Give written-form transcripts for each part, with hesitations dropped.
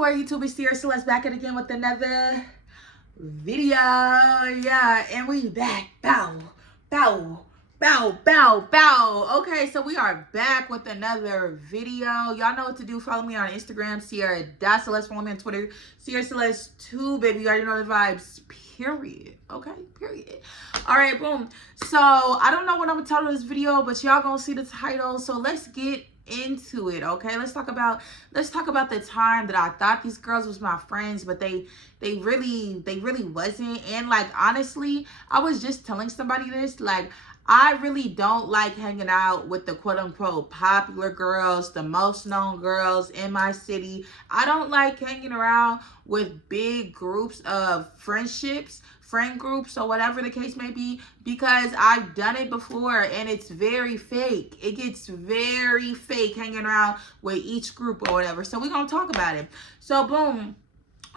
to our YouTube? It's Sierra Celeste back at again with another video. Yeah, and we back. Bow, bow, bow, bow, bow. Okay, so we are back with another video. Y'all know what to do. Follow me on Instagram, Sierra.Celeste. Follow me on Twitter, Sierra Celeste 2, baby. You already know the vibes. Period. Okay, period. All right, boom. So I don't know what I'm gonna title this video, but y'all gonna see the title. So let's get into it. Okay, let's talk about the time that I thought these girls was my friends, but they really wasn't. And like, honestly, I was just telling somebody this, like, I really don't like hanging out with the quote unquote popular girls, the most known girls in my city. I don't like hanging around with big groups of friendships, friend groups, or whatever the case may be, because I've done it before and it's very fake. It gets very fake hanging around with each group or whatever. So we're gonna talk about it. So boom.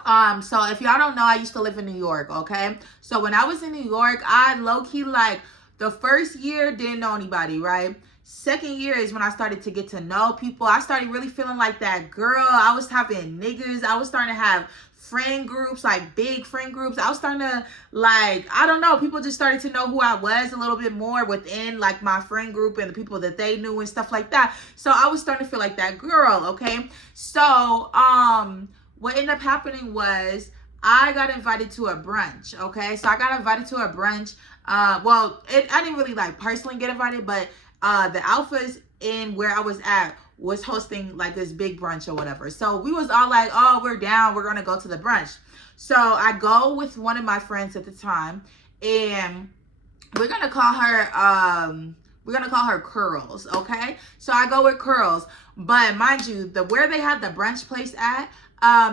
So if y'all don't know, I used to live in New York, okay? So when I was in New York, I low-key, like, the first year didn't know anybody, right? Second year is when I started to get to know people. I started really feeling like that girl. I was having niggas. I was starting to have friend groups, like big friend groups. I was starting to, like, I don't know, people just started to know who I was a little bit more within, like, my friend group and the people that they knew and stuff like that. So I was starting to feel like that girl, okay? So, what ended up happening was I got invited to a brunch, okay? So I got invited to a brunch. I didn't really, like, personally get invited, but the alphas in where I was at was hosting, like, this big brunch or whatever. So we was all like, oh, we're down. We're going to go to the brunch. So I go with one of my friends at the time, and we're going to call her Curls, okay? So I go with Curls. But mind you, where they had the brunch place at,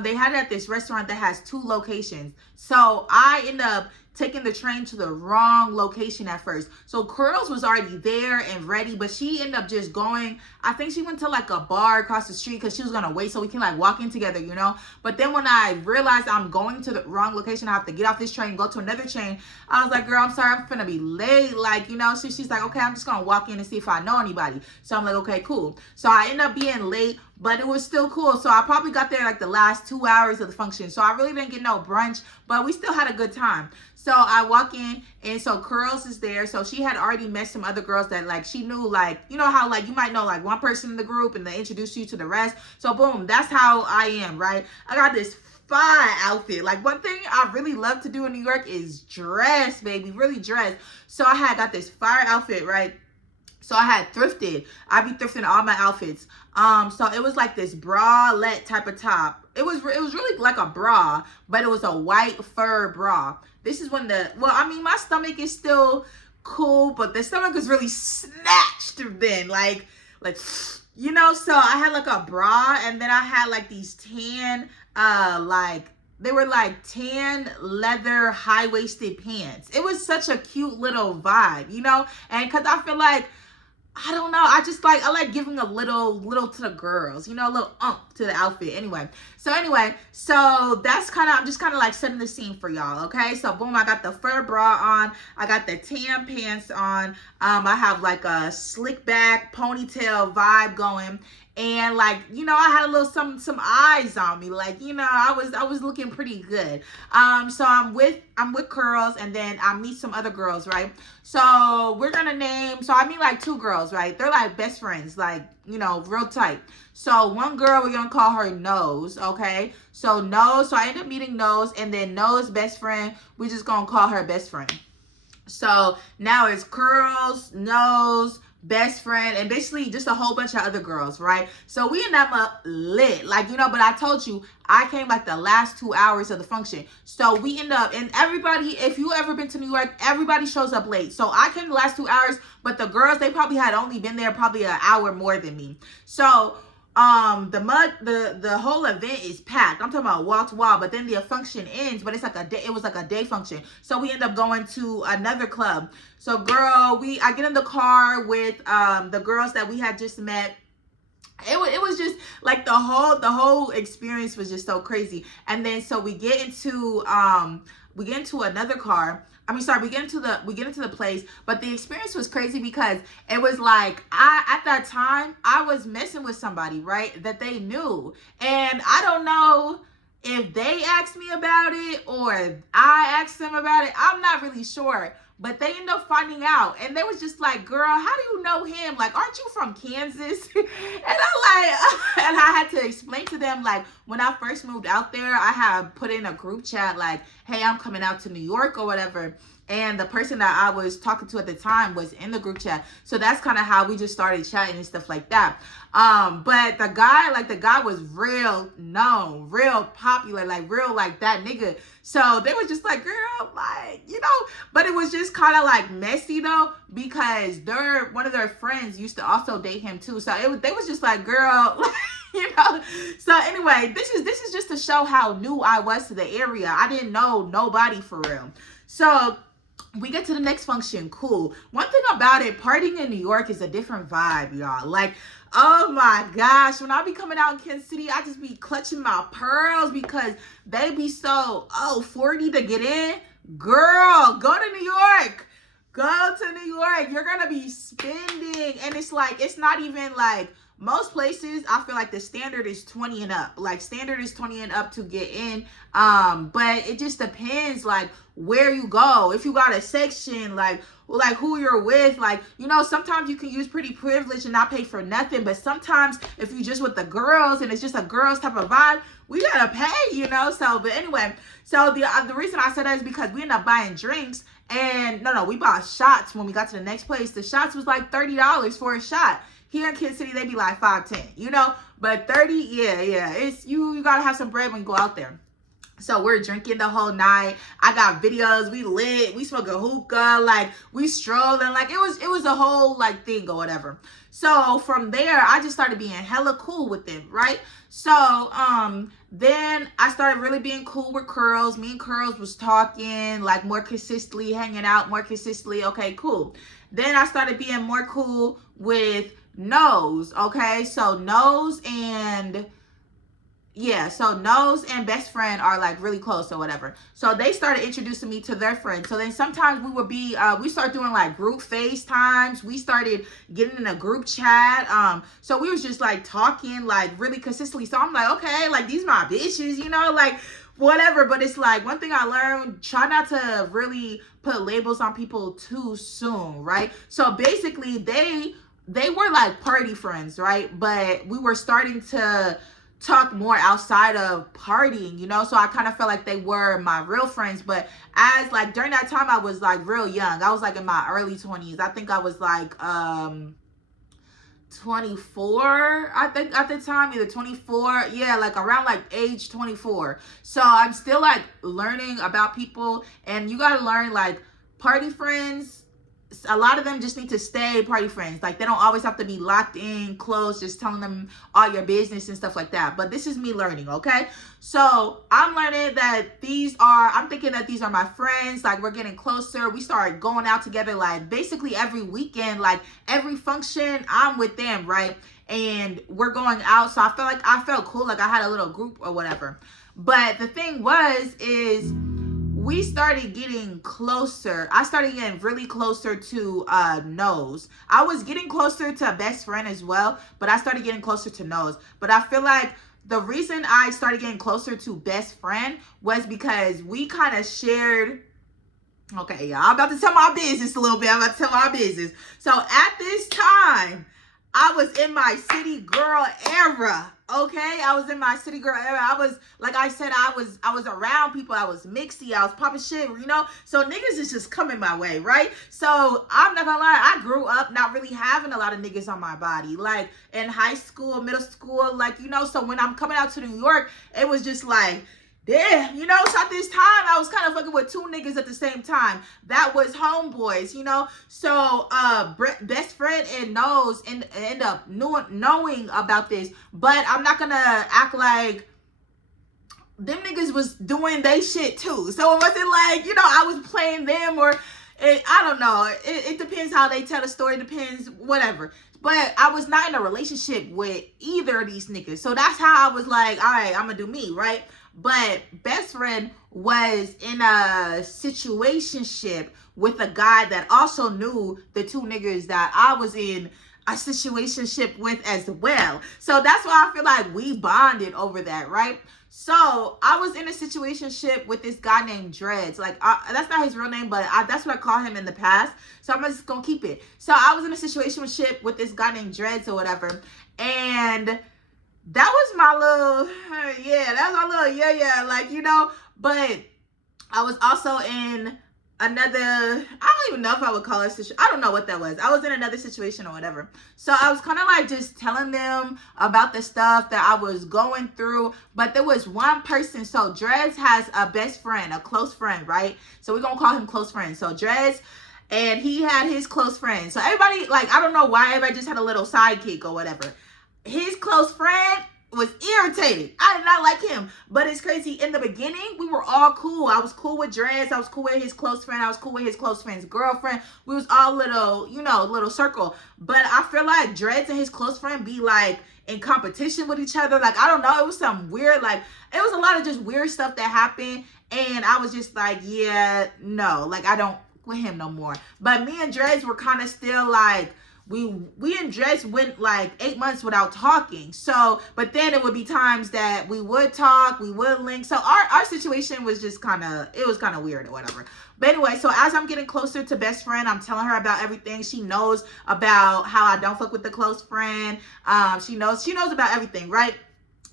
they had it at this restaurant that has 2 locations. So I end up taking the train to the wrong location at first. So Curls was already there and ready, but she ended up just going, I think she went to like a bar across the street because she was gonna wait so we can like walk in together, you know? But then when I realized I'm going to the wrong location, I have to get off this train, go to another train, I was like, girl, I'm sorry, I'm finna be late. Like, you know, she's like, okay, I'm just gonna walk in and see if I know anybody. So I'm like, okay, cool. So I end up being late, but it was still cool. So I probably got there like the last 2 hours of the function. So I really didn't get no brunch, but we still had a good time. So I walk in, and so Curls is there. So she had already met some other girls that, like, she knew, like, you know how, like, you might know, like, one person in the group and they introduce you to the rest. So boom, that's how I am, right? I got this fire outfit. Like, one thing I really love to do in New York is dress, baby, really dress. So I got this fire outfit, right? So I had thrifted. I be thrifting all my outfits. So it was like this bralette type of top. It was really like a bra, but it was a white fur bra. This is when my stomach is still cool, but the stomach is really snatched then, like, you know. So I had like a bra, and then I had like these tan, they were like tan leather high-waisted pants. It was such a cute little vibe, you know, and because I feel like, I don't know, I like giving a little to the girls, you know, a little to the outfit. Anyway, so that's I'm just kind of like setting the scene for y'all, okay? So boom, I got the fur bra on, I got the tan pants on, I have like a slick back ponytail vibe going, and like, you know, I had a little some eyes on me, like, you know, I was looking pretty good. So I'm with Curls, and then I meet some other girls, right? So we're gonna I meet like 2 girls, right? They're like best friends, like, you know, real tight. So one girl, we're gonna call her Nose, okay? So I end up meeting Nose, and then Nose best friend, we just gonna call her best friend. So now it's Curls, Nose, best friend, and basically just a whole bunch of other girls, right? So we end up lit, like, you know, but I told you, I came like the last 2 hours of the function. So we end up, and everybody, if you ever been to New York, everybody shows up late. So I came the last 2 hours, but the girls, they probably had only been there probably an hour more than me. So the whole event is packed. I'm talking about wall to wall, but then the function ends, but it's like it was like a day function. So we end up going to another club. So girl, I get in the car with the girls that we had just met, It was just like the whole experience was just so crazy. And then so we get into another car. I mean, sorry, we get into the place, but the experience was crazy because it was like at that time I was messing with somebody, right, that they knew, and I don't know if they asked me about it or I asked them about it. I'm not really sure. But they ended up finding out. And they was just like, girl, how do you know him? Like, aren't you from Kansas? And I'm like, and I had to explain to them, like, when I first moved out there, I had put in a group chat, like, hey, I'm coming out to New York or whatever. And the person that I was talking to at the time was in the group chat. So that's kind of how we just started chatting and stuff like that. But the guy was real known, real popular, like real like that nigga. So they were just like, girl, like, but it was just kind of like messy though, because one of their friends used to also date him too. So they was just like, girl, So anyway, this is just to show how new I was to the area. I didn't know nobody for real. So we get to the next function. Cool. One thing about it, partying in New York is a different vibe, y'all. Like, oh my gosh, when I be coming out in Kansas City, I just be clutching my pearls because they be so, 40 to get in. Girl, go to New York. Go to New York. You're going to be spending. And it's like, it's not even like, most places, I feel like the standard is 20 and up. Like, standard is 20 and up to get in. But it just depends, like, where you go. If you got a section, like who you're with. Like, sometimes you can use pretty privilege and not pay for nothing. But sometimes if you just with the girls and it's just a girls type of vibe, we gotta pay, So, but anyway, so the reason I said that is because we ended up buying drinks. And no, we bought shots when we got to the next place. The shots was like $30 for a shot. Here in Kansas City, they be like $5.10, But 30, yeah. It's you gotta have some bread when you go out there. So we're drinking the whole night. I got videos. We lit. We smoke a hookah. Like, we strolling. Like, it was a whole like thing or whatever. So from there, I just started being hella cool with them, right? So then I started really being cool with Curls. Me and Curls was talking like more consistently, hanging out more consistently. Okay, cool. Then I started being more cool with Nose. Okay, so Nose and Best Friend are like really close or whatever. So they started introducing me to their friends. So then sometimes we would be we start doing like group FaceTimes. We started getting in a group chat. So we was just like talking like really consistently. So I'm like, okay, like these my bitches, like whatever. But it's like, one thing I learned, try not to really put labels on people too soon, right? So basically they were like party friends, right? But we were starting to talk more outside of partying, so I kind of felt like they were my real friends. But as like during that time, I was like real young. I was like in my early 20s. I think I was like 24, I think at the time, either 24, like around like age 24. So I'm still like learning about people, and you gotta learn like party friends. A lot of them just need to stay party friends. Like, they don't always have to be locked in, close, just telling them all your business and stuff like that. But this is me learning, okay? So I'm learning that I'm thinking that these are my friends. Like, we're getting closer. We started going out together, like, basically every weekend. Like, every function, I'm with them, right? And we're going out. So I felt cool. Like, I had a little group or whatever. But the thing is we started getting closer. I started getting really closer to Nose. I was getting closer to Best Friend as well, but I started getting closer to Nose. But I feel like the reason I started getting closer to Best Friend was because we kind of shared. Okay, y'all, I'm about to tell my business a little bit. So at this time, I was in my city girl era. Okay, I was in my city girl era. I was, like I said, I was around people. I was mixy. I was popping shit, So niggas is just coming my way, right? So I'm not gonna lie, I grew up not really having a lot of niggas on my body. Like in high school, middle school, like, So when I'm coming out to New York, it was just like, yeah, so at this time, I was kind of fucking with two niggas at the same time. That was homeboys, So, Best Friend and Nose end up knowing about this. But I'm not gonna act like them niggas was doing they shit too. So it wasn't like, I was playing them or... I don't know. It depends how they tell the story. Depends, whatever. But I was not in a relationship with either of these niggas. So that's how I was like, all right, I'm gonna do me, right? But best friend was in a situationship with a guy that also knew the two niggas that I was in a situationship with as well. So that's why I feel like we bonded over that, right? So I was in a situationship with this guy named Dreads. Like, that's not his real name, but that's what I call him in the past. So I'm just gonna keep it. So I was in a situationship with this guy named Dreads or whatever, and that was my little, yeah, that was my little, yeah, like, you know. But I was also in another, I don't even know if I would call it, I don't know what that was. I was in another situation or whatever. So I was kind of like just telling them about the stuff that I was going through. But there was one person, so Dreads has a best friend, a close friend, right? So we're going to call him close friend. So Dreads, and he had his close friend. So everybody, like, I don't know why everybody just had a little sidekick or whatever. His close friend was irritated. I did not like him. But it's crazy. In the beginning, we were all cool. I was cool with Dreads. I was cool with his close friend. I was cool with his close friend's girlfriend. We was all little, you know, little circle. But I feel like Dreads and his close friend be like in competition with each other. Like, I don't know. It was some weird, like, it was a lot of just weird stuff that happened. And I was just like, yeah, no. Like, I don't with him no more. But me and Dreads were kind of still like, we and Dreads went like 8 months without talking. So, but then it would be times that we would talk, we would link. So our situation was just kind of, it was kind of weird or whatever. But anyway, so as I'm getting closer to best friend, I'm telling her about everything. She knows about how I don't fuck with the close friend. She knows about everything, right?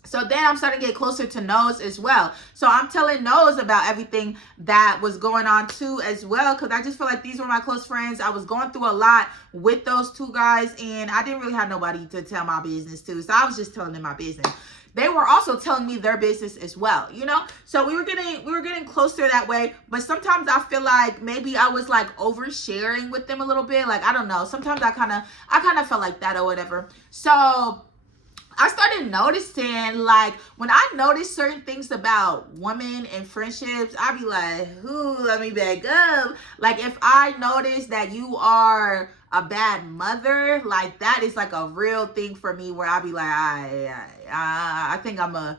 So then I'm starting to get closer to Nose as well. So I'm telling Nose about everything that was going on too as well, because I just feel like these were my close friends. I was going through a lot with those two guys, and I didn't really have nobody to tell my business to. So I was just telling them my business. They were also telling me their business as well, you know? So we were getting closer that way. But sometimes I feel like maybe I was like oversharing with them a little bit. Like, I don't know. Sometimes I kind of felt like that or whatever. So I started noticing, like, when I notice certain things about women and friendships, I be like, ooh, let me back up. Like, if I notice that you are a bad mother, like, that is like a real thing for me, where I be like, I think I'm a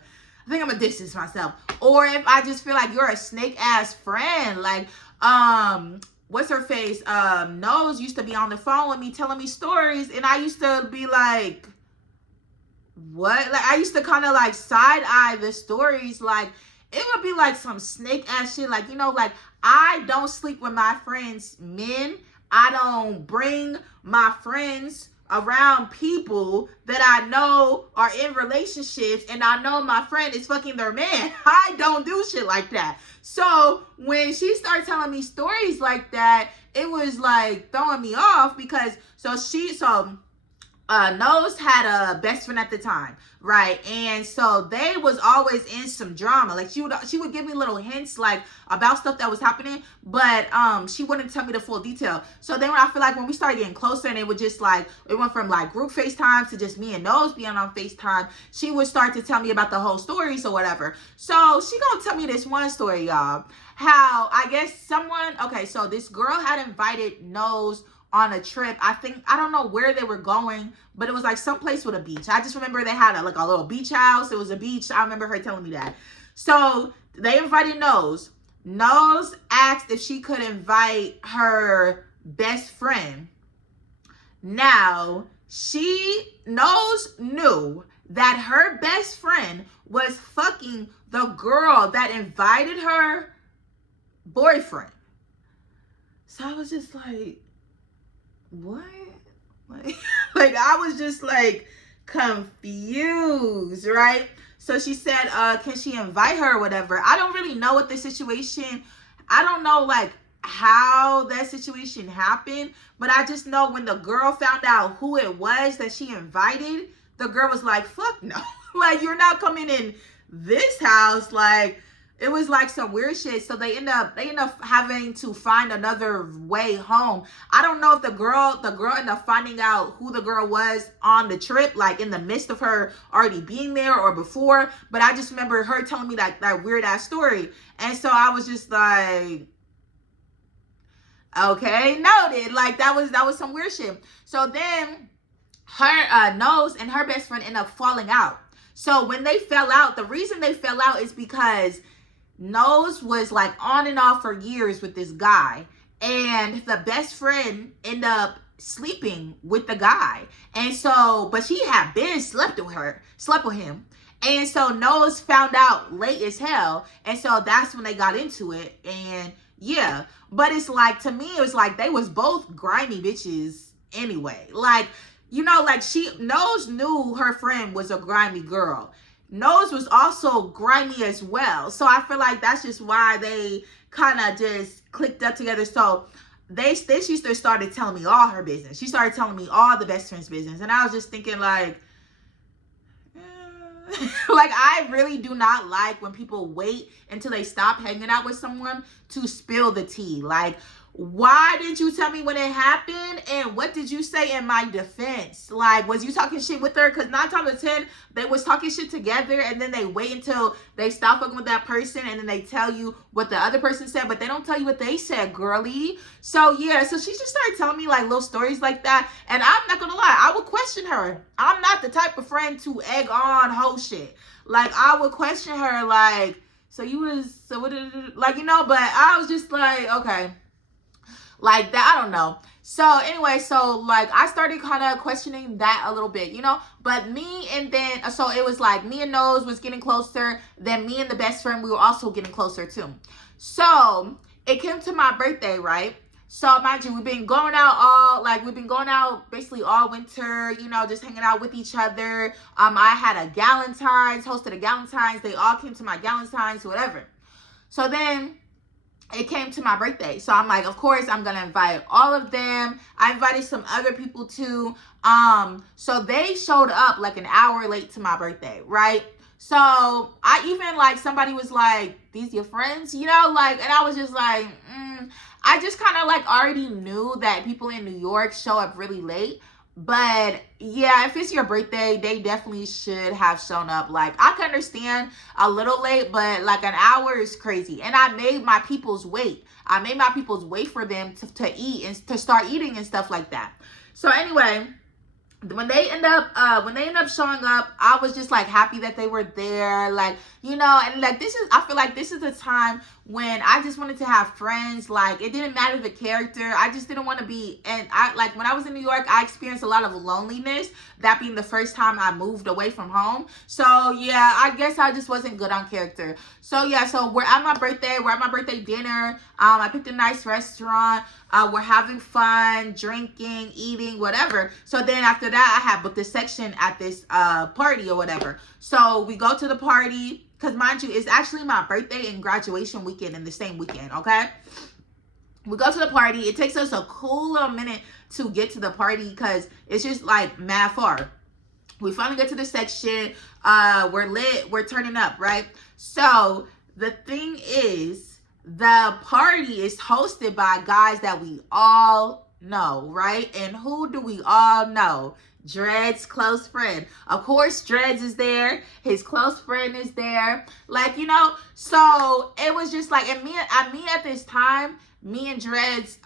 distance myself. Or if I just feel like you're a snake ass friend, like, what's her face? Nose used to be on the phone with me telling me stories, and I used to be like, what? Like, I used to kind of like side eye the stories. Like, it would be like some snake ass shit. Like, you know, like, I don't sleep with my friends' men. I don't bring my friends around people that I know are in relationships, and I know my friend is fucking their man. I don't do shit like that. So when she started telling me stories like that, it was like throwing me off, because Nose had a best friend at the time, right? And so they was always in some drama. Like, she would give me little hints, like, about stuff that was happening, but she wouldn't tell me the full detail. So then I feel like when we started getting closer, and it would just like, it went from like group FaceTime to just me and Nose being on FaceTime, she would start to tell me about the whole stories or whatever. So she gonna tell me this one story, y'all, how I guess so this girl had invited Nose on a trip. I don't know where they were going, but it was like someplace with a beach. I just remember they had a little beach house. It was a beach. I remember her telling me that. So they invited Nose. Nose asked if she could invite her best friend. Now, Nose knew that her best friend was fucking the girl that invited her boyfriend. So I was just like, what? Like I was just like confused, right? So she said, can she invite her or whatever? I don't really know what the situation, I don't know like how that situation happened, but I just know when the girl found out who it was that she invited, the girl was like, fuck no. Like, you're not coming in this house. Like, it was like some weird shit. So they end up having to find another way home. I don't know if the girl ended up finding out who the girl was on the trip, like in the midst of her already being there or before. But I just remember her telling me that weird ass story. And so I was just like, okay, noted. Like that was some weird shit. So then her Nose and her best friend end up falling out. So when they fell out, the reason they fell out is because Nose was like on and off for years with this guy, and the best friend ended up sleeping with the guy. And so, but she had been slept with him. And so Nose found out late as hell. And so that's when they got into it. And yeah, but it's like, to me, it was like they was both grimy bitches anyway. Like, you know, like Nose knew her friend was a grimy girl. Nose was also grimy as well. So I feel like that's just why they kind of just clicked up together. So she started telling me all her business. She started telling me all the best friend's business. And I was just thinking like, like, I really do not like when people wait until they stop hanging out with someone to spill the tea. Like, why didn't you tell me when it happened? And what did you say in my defense? Like, was you talking shit with her? Because 9 times out of 10, they was talking shit together, and then they wait until they stop fucking with that person, and then they tell you what the other person said, but they don't tell you what they said, girly. So yeah, so she just started telling me like little stories like that, and I'm not gonna lie, I would question her. I'm not the type of friend to egg on whole shit. Like, I would question her, like, so what did it, like, you know, but I was just like, okay. Like that, I don't know. So anyway, so like I started kind of questioning that a little bit, you know, but so it was like me and Nose was getting closer, then me and the best friend, we were also getting closer too. So it came to my birthday, right? So mind you, we've been going out basically all winter, you know, just hanging out with each other. I had a Galentine's, hosted a Galentine's, they all came to my Galentine's, whatever. So then it came to my birthday. So I'm like, of course, I'm going to invite all of them. I invited some other people too. So they showed up like an hour late to my birthday, right? So I even like, somebody was like, these your friends, you know, like, and I was just like, I just kind of like already knew that people in New York show up really late. But yeah, if it's your birthday, they definitely should have shown up. Like, I can understand a little late, but like an hour is crazy. And I made my peoples wait. I made my peoples wait for them to eat and to start eating and stuff like that. So anyway, when they end up showing up, I was just like happy that they were there, like, you know. And like, I feel like this is the time when I just wanted to have friends. Like, it didn't matter the character, I just didn't want to be. And I like, when I was in New York, I experienced a lot of loneliness, that being the first time I moved away from home. So yeah, I guess I just wasn't good on character. So yeah, so we're at my birthday dinner. I picked a nice restaurant. We're having fun, drinking, eating, whatever. So then after that, I had booked a section at this party or whatever. So we go to the party, because mind you, it's actually my birthday and graduation weekend in the same weekend, okay? We go to the party. It takes us a cool little minute to get to the party because it's just like mad far. We finally get to the section. We're lit. We're turning up, right? So the thing is, the party is hosted by guys that we all know, right? And who do we all know? Dread's close friend. Of course, Dreads is there. His close friend is there. Like, you know, so it was just like, and me at this time, me and Dreads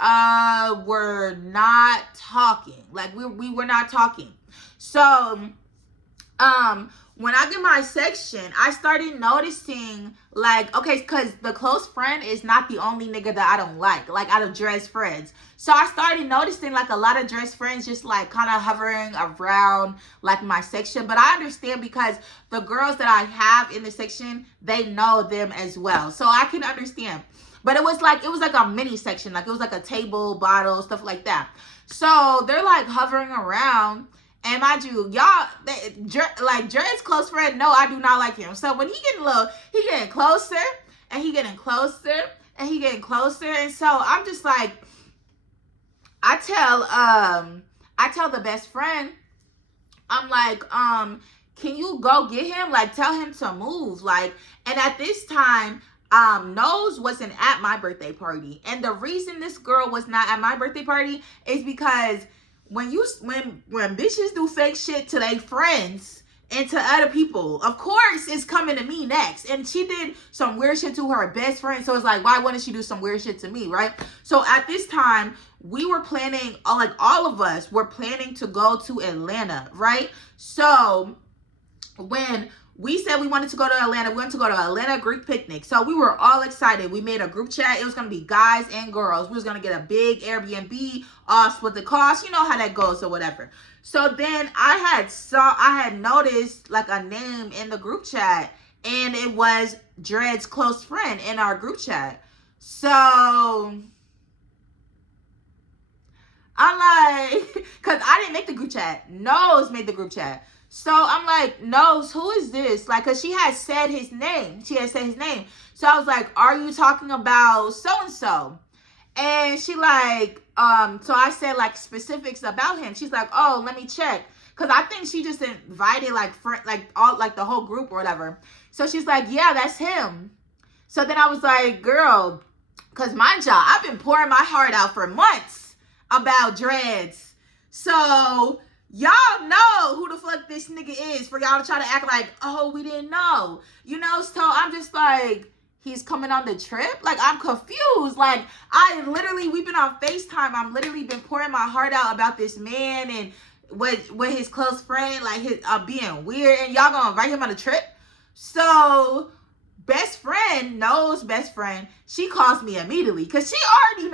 were not talking. Like, we were not talking. So when I get my section, I started noticing, like, okay, because the close friend is not the only nigga that I don't like out of Dre's friends. So I started noticing, like, a lot of Dre's friends just, like, kind of hovering around, like, my section. But I understand because the girls that I have in the section, they know them as well. So I can understand. But it was like a mini section. Like, it was like a table, bottle, stuff like that. So they're, like, hovering around. And mind you, y'all, like, Dre's close friend, no, I do not like him. So when he getting closer, and he getting closer, and he getting closer. And so I'm just like, I tell the best friend, I'm like, can you go get him? Like, tell him to move. Like, and at this time, Nose wasn't at my birthday party. And the reason this girl was not at my birthday party is because when bitches do fake shit to their friends, and to other people. Of course, it's coming to me next. And she did some weird shit to her best friend. So it's like, why wouldn't she do some weird shit to me, right? So at this time, we were planning, like all of us were planning to go to Atlanta, right? So when we said we wanted to go to Atlanta, we wanted to go to Atlanta Greek picnic. So we were all excited. We made a group chat. It was going to be guys and girls. We was going to get a big Airbnb, split the cost. You know how that goes or whatever. So then I had noticed like a name in the group chat, and it was Dread's close friend in our group chat. So I'm like, because I didn't make the group chat. Nose made the group chat. So I'm like, Nose, who is this? Like, because she had said his name. She had said his name. So I was like, are you talking about so-and-so? And she like, so I said like specifics about him. She's like, oh, let me check. Because I think she just invited like all like the whole group or whatever. So she's like, yeah, that's him. So then I was like, girl, because mind y'all, I've been pouring my heart out for months about Dreads. So y'all know who the fuck this nigga is for y'all to try to act like, oh, we didn't know. You know, so I'm just like, he's coming on the trip? Like, I'm confused. Like, we've been on FaceTime. I'm literally been pouring my heart out about this man and with his close friend, like, his being weird. And y'all gonna invite him on a trip? So, best friend, she calls me immediately because she already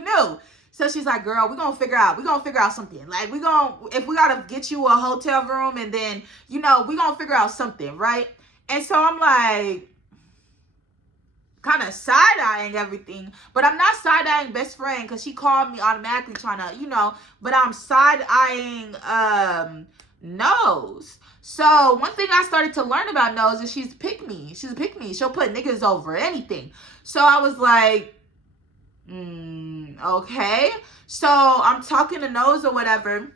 knew. So she's like, girl, we're gonna figure out something. Like, if we gotta get you a hotel room, and then, you know, we're gonna figure out something, right? And so I'm like, kind of side-eyeing everything, but I'm not side-eyeing best friend because she called me automatically trying to, you know, but I'm side-eyeing Nose. So one thing I started to learn about Nose is she's a pick-me. She'll put niggas over anything. So I was like, okay. So I'm talking to Nose or whatever.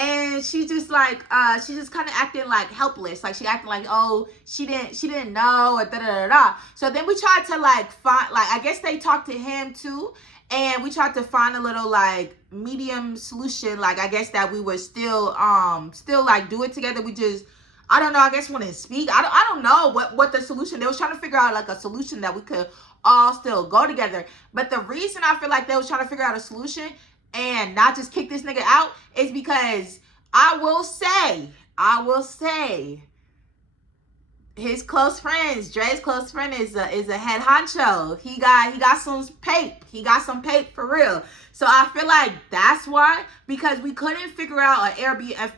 And she just like, she just kind of acting like helpless. Like, she acting like, oh, she didn't know, or da-da-da-da. So then we tried to like find, like, I guess they talked to him too. And we tried to find a little like medium solution. Like, I guess that we would still like do it together. We just, I don't know, I guess wouldn't speak. I don't know what the solution. They was trying to figure out like a solution that we could all still go together. But the reason I feel like they was trying to figure out a solution and not just kick this nigga out is because I will say his close friends, Dre's close friend is a head honcho. He got some pape. He got some pape for real. So I feel like that's why, because we couldn't figure out an Airbnb at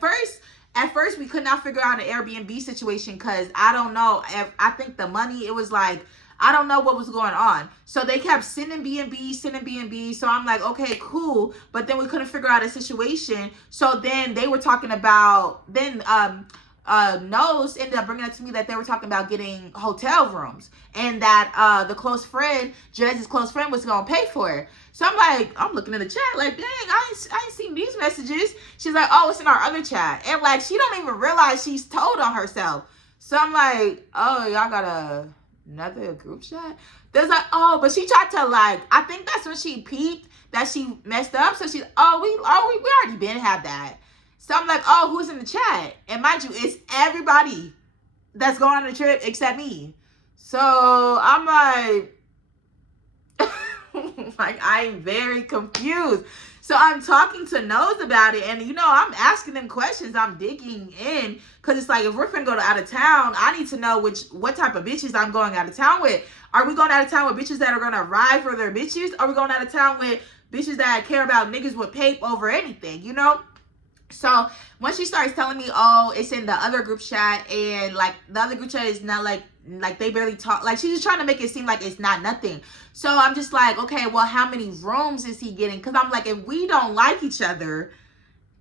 first we could not figure out an Airbnb situation because I don't know. I think the money, it was like, I don't know what was going on. So they kept sending B&B. So I'm like, okay, cool. But then we couldn't figure out a situation. So then they were talking about, Nose ended up bringing it to me that they were talking about getting hotel rooms. And that the close friend, Dre's close friend, was going to pay for it. So I'm like, I'm looking in the chat like, dang, I ain't seen these messages. She's like, oh, it's in our other chat. And like, she don't even realize she's told on herself. So I'm like, oh, y'all got another group chat? There's like, oh, but she tried to like, I think that's when she peeped that she messed up. So she's, we already been had that. So I'm like, oh, who's in the chat? And mind you, it's everybody that's going on the trip except me. So I'm like, like, I'm very confused. So I'm talking to Nose about it, and you know, I'm asking them questions. I'm digging in because it's like, if we're gonna go to out of town, I need to know what type of bitches I'm going out of town with. Are we going out of town with bitches that are gonna ride for their bitches? Are we going out of town with bitches that care about niggas with pape over anything? You know. So when she starts telling me, oh, it's in the other group chat, and like the other group chat is not like they barely talk, like she's just trying to make it seem like it's not nothing. So I'm just like, okay, well, how many rooms is he getting? Because I'm like, if we don't like each other,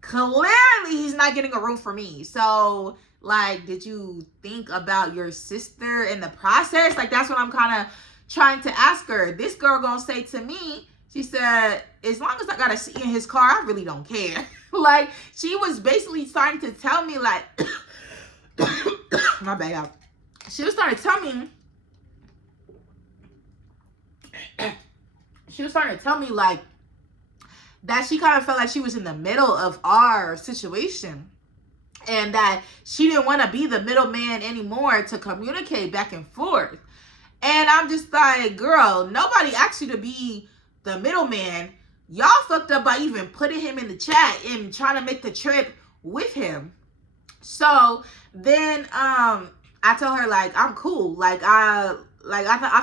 clearly he's not getting a room for me. So like, did you think about your sister in the process? Like, that's what I'm kind of trying to ask her. This girl gonna say to me, she said, as long as I got a seat in his car, I really don't care. Like, she was basically starting to tell me, like, my bad, y'all. She was starting to tell me, like, that she kind of felt like she was in the middle of our situation. and that she didn't want to be the middleman anymore to communicate back and forth. And I'm just like, girl, nobody asked you to be the middleman. Y'all fucked up by even putting him in the chat and trying to make the trip with him. So then I tell her, like, I'm cool. Like I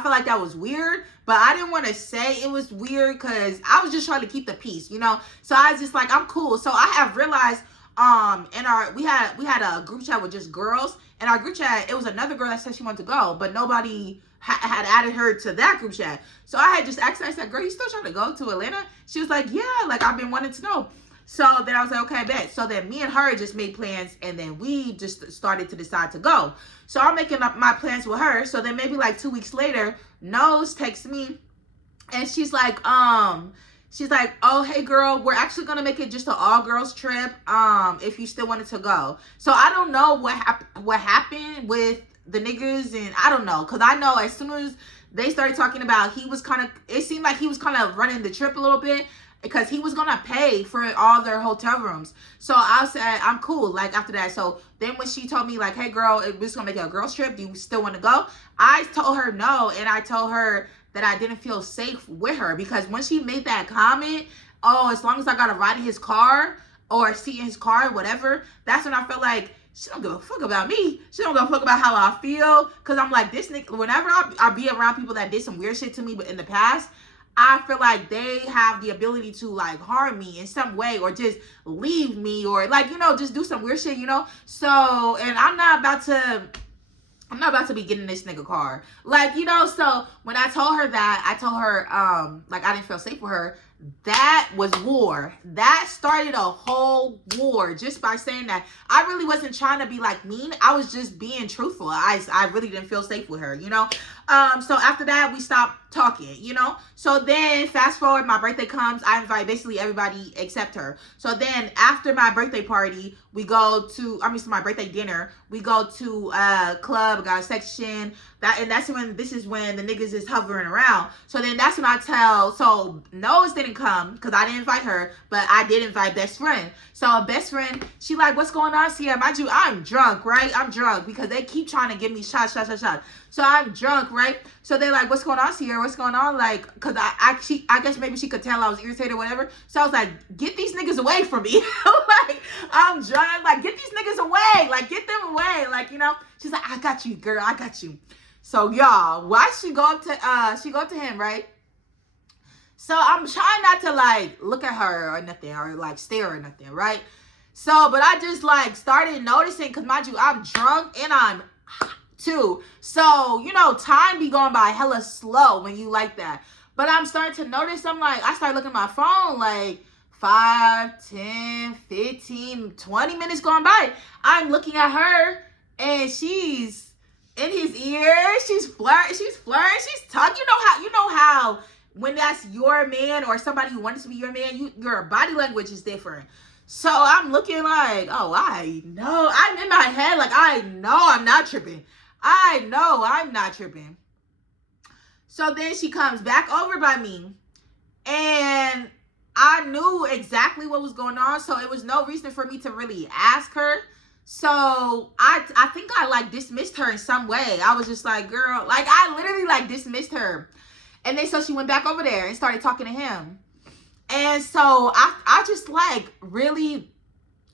feel like that was weird, but I didn't want to say it was weird because I was just trying to keep the peace, you know. So I was just like, I'm cool. So I have realized in our we had a group chat with just girls. In our group chat, it was another girl that said she wanted to go, but nobody had added her to that group chat. So I had just asked her, I said, girl, you still trying to go to Atlanta? She was like, yeah, like I've been wanting to know. So then I was like, okay, bet. So then me and her just made plans, and then we just started to decide to go. So I'm making up my plans with her. So then maybe like 2 weeks later, Nose texts me, and she's like, oh, hey girl, we're actually gonna make it just an all girls trip. If you still wanted to go. So I don't know what happened with the niggas, and I don't know, cause I know as soon as they started talking about, it seemed like he was kind of running the trip a little bit, because he was gonna pay for all their hotel rooms. So I said, I'm cool, like, after that. So then when she told me, like, hey girl, we're just gonna make it a girls trip, do you still want to go? I told her no, and I told her that I didn't feel safe with her, because when she made that comment, oh, as long as I got a ride in his car or a seat in his car, whatever, that's when I felt like she don't give a fuck about me. She don't give a fuck about how I feel. Because I'm like, this nigga, whenever I be around people that did some weird shit to me but in the past, I feel like they have the ability to, like, harm me in some way, or just leave me, or, like, you know, just do some weird shit, you know? So, and I'm not about to be getting this nigga car. Like, you know, so when I told her that, I told her, like, I didn't feel safe with her. That was war. That started a whole war just by saying that. I really wasn't trying to be, like, mean. I was just being truthful. I really didn't feel safe with her, you know? So after that, we stopped talking, you know? So then, fast forward, my birthday comes. I invite basically everybody except her. So then, after my birthday party, we go to, my birthday dinner, we go to a club, got a section, this is when the niggas is hovering around. So then that's when so Nose didn't come, because I didn't invite her, but I did invite best friend. So best friend, she like, what's going on, Sierra? Mind you, I'm drunk, right? I'm drunk, because they keep trying to give me shots. So I'm drunk, right? So they're like, what's going on, Sierra? What's going on? Like, because I guess maybe she could tell I was irritated or whatever. So I was like, get these niggas away from me. Like, I'm drunk. Like, get these niggas away. Like, get them away. Like, you know? She's like, I got you, girl. I got you. So, y'all, why she go up to him, right? So I'm trying not to, like, look at her or nothing, or, like, stare or nothing, right? So, but I just, like, started noticing, because, mind you, I'm drunk and I'm too. So, you know, time be going by hella slow when you like that. But I'm starting to notice, I started looking at my phone, like, 5, 10, 15, 20 minutes going by. I'm looking at her, and she's in his ear. She's flirting. She's talking. You know how when that's your man, or somebody who wants to be your man, your body language is different. So I'm looking like, oh, I know. I'm in my head like, I know I'm not tripping. I know I'm not tripping. So then she comes back over by me, and I knew exactly what was going on, so it was no reason for me to really ask her. So I think I, like, dismissed her in some way. I was just like, girl, like, I literally, like, dismissed her. And then so she went back over there and started talking to him. And so I just, like, really,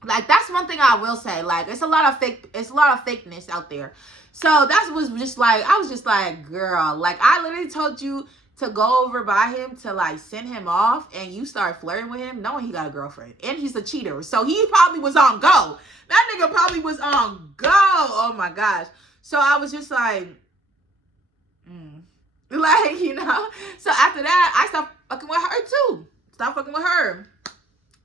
like, that's one thing I will say. Like, it's a lot of fakeness out there. So that was just like, I was just like, girl, like, I literally told you to go over by him to, like, send him off, and you start flirting with him knowing he got a girlfriend, and he's a cheater. So he probably was on go. That nigga probably was on go. Oh my gosh. So I was just like, like, you know. So after that, I stopped fucking with her too. Stop fucking with her.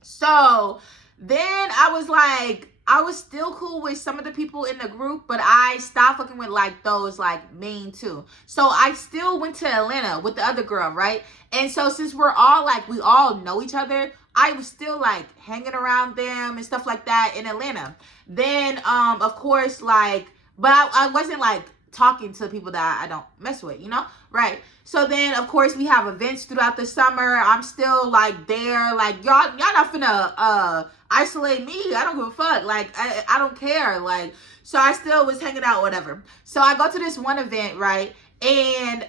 So then I was like, I was still cool with some of the people in the group, but I stopped fucking with, like, those, like, main two. So I still went to Atlanta with the other girl, right? And so since we're all, like, we all know each other, I was still, like, hanging around them and stuff like that in Atlanta. Then, of course, like, but I wasn't, like, talking to people that I don't mess with, you know? Right. So then, of course, we have events throughout the summer. I'm still like there. Like, y'all not finna isolate me. I don't give a fuck. Like, I don't care. Like, so I still was hanging out, whatever. So I go to this one event, right? And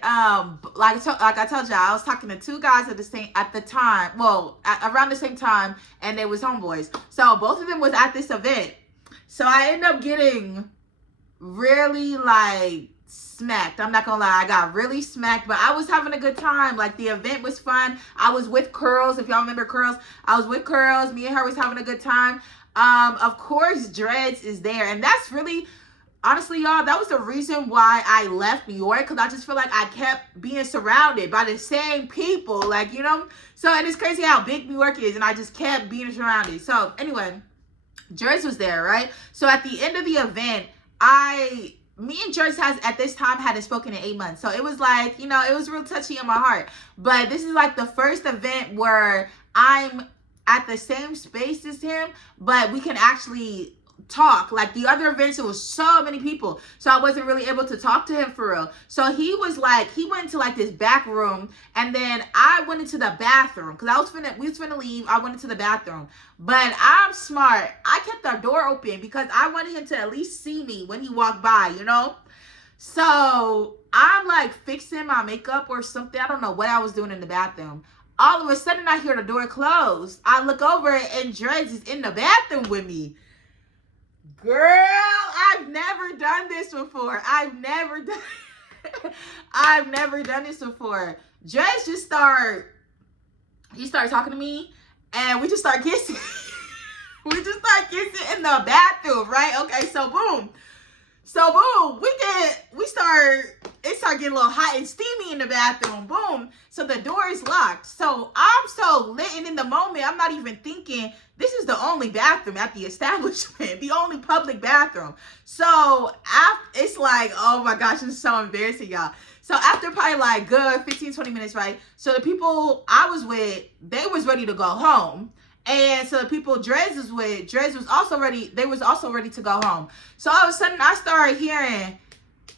like I told y'all, I was talking to two guys at the time. Well, around the same time, and they was homeboys. So both of them was at this event. So I ended up getting really like smacked. I'm not gonna lie, I got really smacked, but I was having a good time. Like, the event was fun. I was with Curls. If y'all remember Curls, I was with Curls. Me and her was having a good time. Of course, Dreads is there, and that's really, honestly, y'all, that was the reason why I left New York, because I just feel like I kept being surrounded by the same people, like, you know. So, and it's crazy how big New York is, and I just kept being surrounded. So anyway, Dreads was there, right? So at the end of the event, me and Dreads at this time hadn't spoken in 8 months. So it was like, you know, it was real touchy in my heart. But this is like the first event where I'm at the same space as him, but we can actually talk. Like, the other events, it was so many people, so I wasn't really able to talk to him for real. So he was like, he went into like this back room, and then I went into the bathroom because we was finna leave. I went into the bathroom, but I'm smart. I kept the door open because I wanted him to at least see me when he walked by, you know. So I'm like fixing my makeup or something. I don't know what I was doing in the bathroom. All of a sudden, I hear the door close. I look over, and Dreads is in the bathroom with me. Girl, I've never done this before. I've never done this before. Dreads he started talking to me, and we just start kissing. We just start kissing in the bathroom, right? Okay, so boom. It started getting a little hot and steamy in the bathroom. Boom. So the door is locked. So I'm so lit, and in the moment, I'm not even thinking, this is the only bathroom at the establishment, the only public bathroom. So it's like, oh my gosh, this is so embarrassing, y'all. So after probably like good 15, 20 minutes, right? So the people I was with, they was ready to go home. And so the people Dreads was also ready. They was also ready to go home. So all of a sudden, I started hearing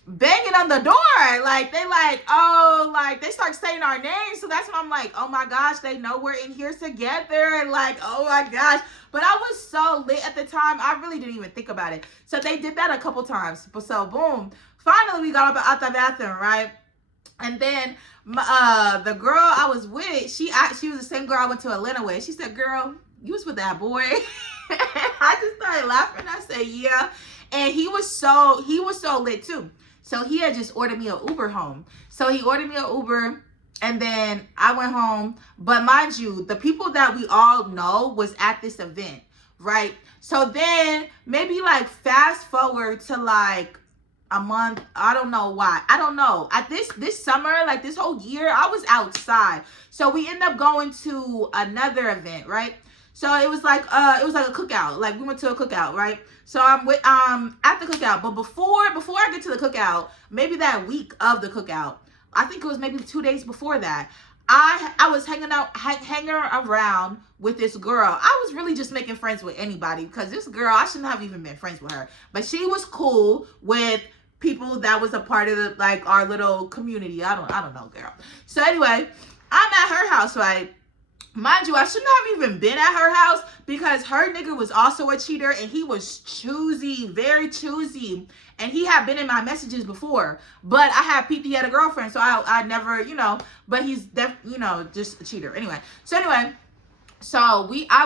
banging on the door. Like, they start saying our names. So that's when I'm like, oh my gosh, they know we're in here together. And like, oh my gosh. But I was so lit at the time, I really didn't even think about it. So they did that a couple times. But so boom, finally we got out the bathroom, right? And then the girl I was with, she was the same girl I went to Atlanta with. She said, girl, you was with that boy? I just started laughing. I said, yeah. And he was so lit too. So he had just ordered me an Uber home. So he ordered me an Uber, and then I went home. But mind you, the people that we all know was at this event, right? So then maybe like fast forward to like a month. I don't know why. I don't know. At this summer, like this whole year, I was outside. So we ended up going to another event, right? So it was like a cookout. Like, we went to a cookout, right? So I'm with at the cookout. But before I get to the cookout, maybe that week of the cookout, I think it was maybe 2 days before that, I was hanging around with this girl. I was really just making friends with anybody, because this girl, I shouldn't have even been friends with her. But she was cool with people that was a part of like our little community. I don't know, girl. So anyway, I'm at her house, right? Mind you, I shouldn't have even been at her house, because her nigga was also a cheater, and he was choosy, very choosy. And he had been in my messages before, but I had peeped he had a girlfriend, so I never, you know, but he's just a cheater. Anyway, so I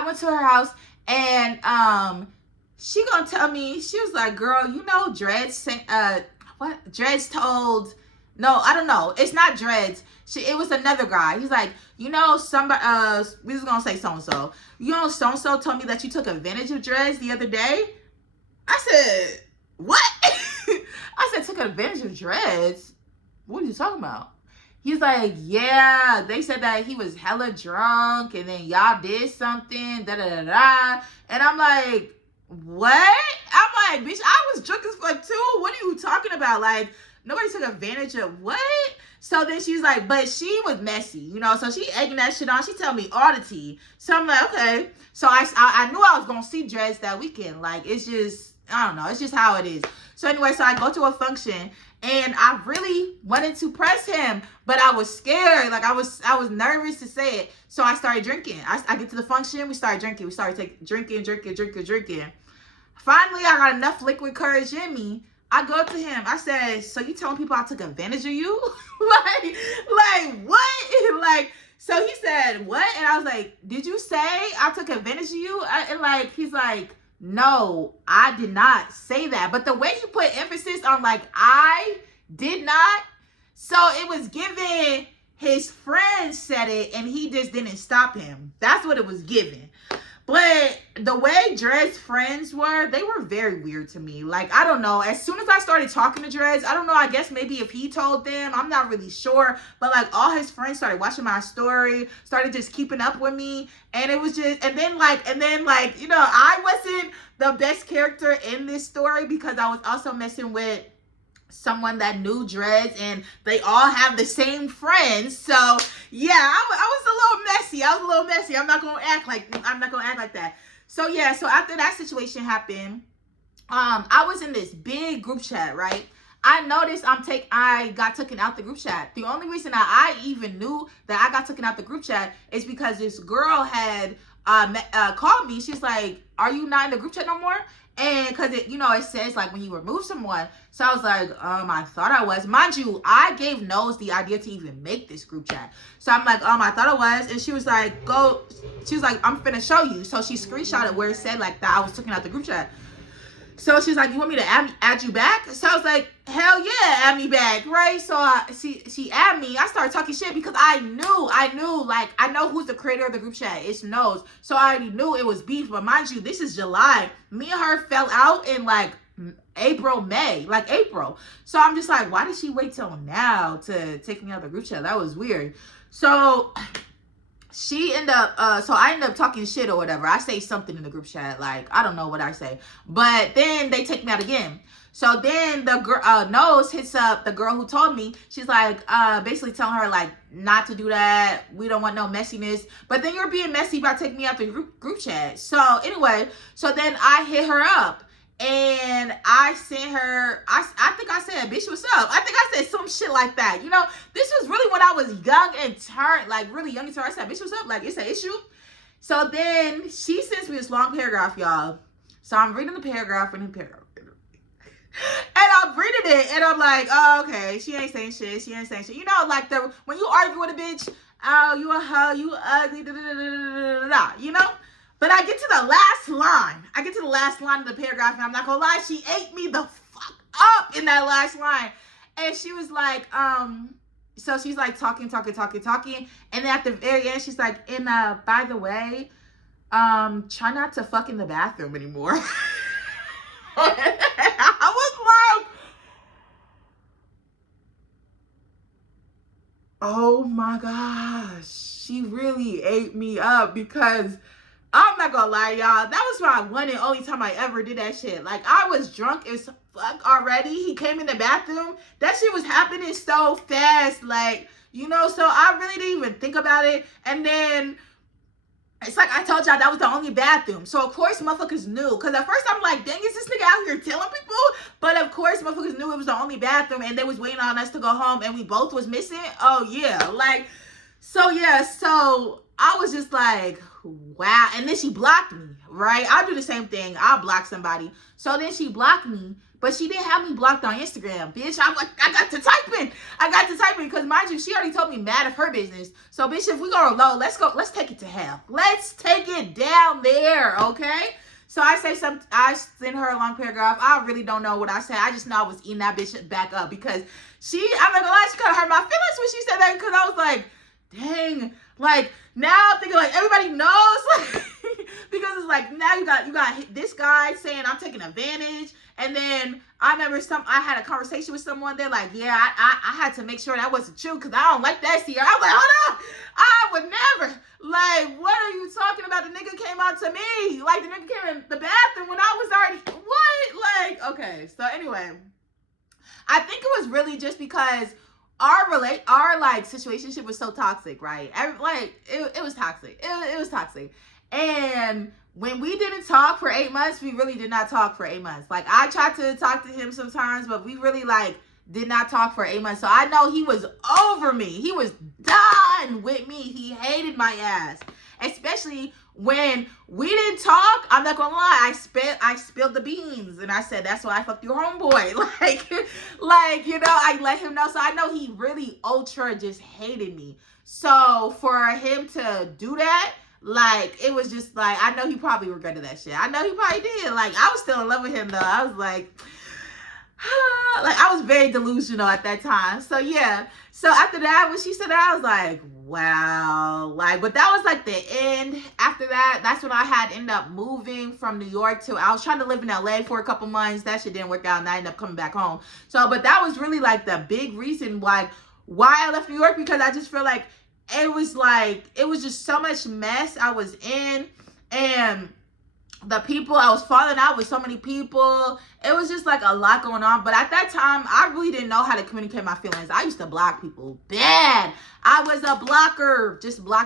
went to her house, and she gonna tell me, she was like, girl, you know, Dreads told, no, I don't know, it's not Dreads. It was another guy. He's like, you know, somebody, we was gonna say so-and-so. You know, so-and-so told me that you took advantage of Dreads the other day. I said, what? I said, took advantage of Dreads? What are you talking about? He's like, yeah, they said that he was hella drunk, and then y'all did something, da-da-da-da. And I'm like, what? I'm like, bitch, I was drunk as fuck too. What are you talking about? Like, nobody took advantage of what? So then she's like, but she was messy, you know, so she egging that shit on. She tell me all the tea. So I'm like, okay. So I knew I was going to see Dreads that weekend. Like, it's just, I don't know. It's just how it is. So anyway, so I go to a function and I really wanted to press him, but I was scared. Like I was nervous to say it. So I started drinking. I get to the function. We started drinking. We started drinking. Finally, I got enough liquid courage in me. I go up to him. I said, so you telling people I took advantage of you? like what? Like, so he said, what? And I was like, did you say I took advantage of you? And like, he's like, no, I did not say that. But the way he put emphasis on like, I did not. So it was given his friend said it and he just didn't stop him. That's what it was given. But the way Dred's friends were, they were very weird to me. Like, I don't know. As soon as I started talking to Dred, I don't know. I guess maybe if he told them, I'm not really sure. But like all his friends started watching my story, started just keeping up with me. And it was just, and then like, you know, I wasn't the best character in this story because I was also messing with someone that knew Dreads and they all have the same friends. So yeah, I was a little messy. I'm not gonna act like that. So yeah, so after that situation happened, I was in this big group chat, right? I noticed I got taken out the group chat. The only reason that I even knew that I got taken out the group chat is because this girl had called me. She's like, are you not in the group chat no more? And because it, you know, it says like when you remove someone. So I was like, I thought I was. Mind you, I gave Nose the idea to even make this group chat. So I'm like, I thought I was. And she was like, she was like, I'm finna show you. So she screenshotted where it said like that I was taking out the group chat. So she's like, you want me to add you back? So I was like, hell yeah, add me back, right? So she added me. I started talking shit because I knew, like, I know who's the creator of the group chat. It's Nose. So I already knew it was beef. But mind you, this is July. Me and her fell out in, like, April. So I'm just like, why did she wait till now to take me out of the group chat? That was weird. So I ended up talking shit or whatever. I say something in the group chat, like, I don't know what I say. But then they take me out again. So then the girl, Nose hits up the girl who told me. She's like, basically telling her, like, not to do that. We don't want no messiness. But then you're being messy by taking me out the group chat. So anyway, so then I hit her up. And I sent her, I think I said, bitch, what's up? I think I said some shit like that. You know, this was really when I was young and turned, like really young and turned. I said, bitch, what's up? Like, it's an issue. So then she sends me this long paragraph, y'all. So I'm reading the paragraph and I'm reading it and I'm like, oh, okay. She ain't saying shit. You know, like when you argue with a bitch, oh, you a hoe, you ugly, you know? But I get to the last line of the paragraph, and I'm not gonna lie, she ate me the fuck up in that last line. And she was like, so she's like talking. And then at the very end, she's like, and by the way, try not to fuck in the bathroom anymore. I was like, oh my gosh, she really ate me up because I'm not gonna lie, y'all. That was my one and only time I ever did that shit. Like, I was drunk as fuck already. He came in the bathroom. That shit was happening so fast. Like, you know, so I really didn't even think about it. And then it's like I told y'all that was the only bathroom. So, of course, motherfuckers knew. Because at first, I'm like, dang, is this nigga out here telling people? But, of course, motherfuckers knew it was the only bathroom. And they was waiting on us to go home. And we both was missing. Oh, yeah. Like, so, yeah. So, I was just like, wow. And then she blocked me, right? I'll do the same thing. I'll block somebody. So then she blocked me, but she didn't have me blocked on Instagram, bitch. I'm like, I got to typing because, mind you, she already told me mad of her business. So, bitch, if we go low, let's take it to hell. Let's take it down there, okay? So I send her a long paragraph. I really don't know what I said. I just know I was eating that bitch back up because I'm not gonna lie, she kind of hurt my feelings when she said that because I was like, dang, like, now I'm thinking, like, everybody knows, like, because it's like, now you got this guy saying I'm taking advantage, and then I remember I had a conversation with someone, they're like, yeah, I had to make sure that wasn't true, because I don't like that, Sierra. I was like, hold on, I would never, like, what are you talking about? The nigga came out to me, like, the nigga came in the bathroom when I was already, what? Like, okay, so anyway, I think it was really just because our like situationship was so toxic, right? It was toxic. It was toxic. And when we didn't talk for 8 months, we really did not talk for 8 months. Like, I tried to talk to him sometimes, but we really, like, did not talk for 8 months. So I know he was over me. He was done with me. He hated my ass. Especially when we didn't talk. I'm not gonna lie, I spilled the beans, and I said, that's why I fucked your homeboy. Like, you know, I let him know. So I know he really ultra just hated me. So for him to do that, like, it was just like, I know he probably regretted that shit. I know he probably did. Like, I was still in love with him though. I was like I was very delusional at that time. So yeah. So after that, when she said that, I was like, wow. Like, but that was like the end. After that, that's when I had ended up moving from New York to, I was trying to live in LA for a couple months. That shit didn't work out, and I ended up coming back home. So, but that was really like the big reason why I left New York, because I just feel like it was just so much mess I was in, and the people, I was falling out with so many people. It was just like a lot going on. But at that time, I really didn't know how to communicate my feelings. I used to block people bad. I was a blocker, just blocked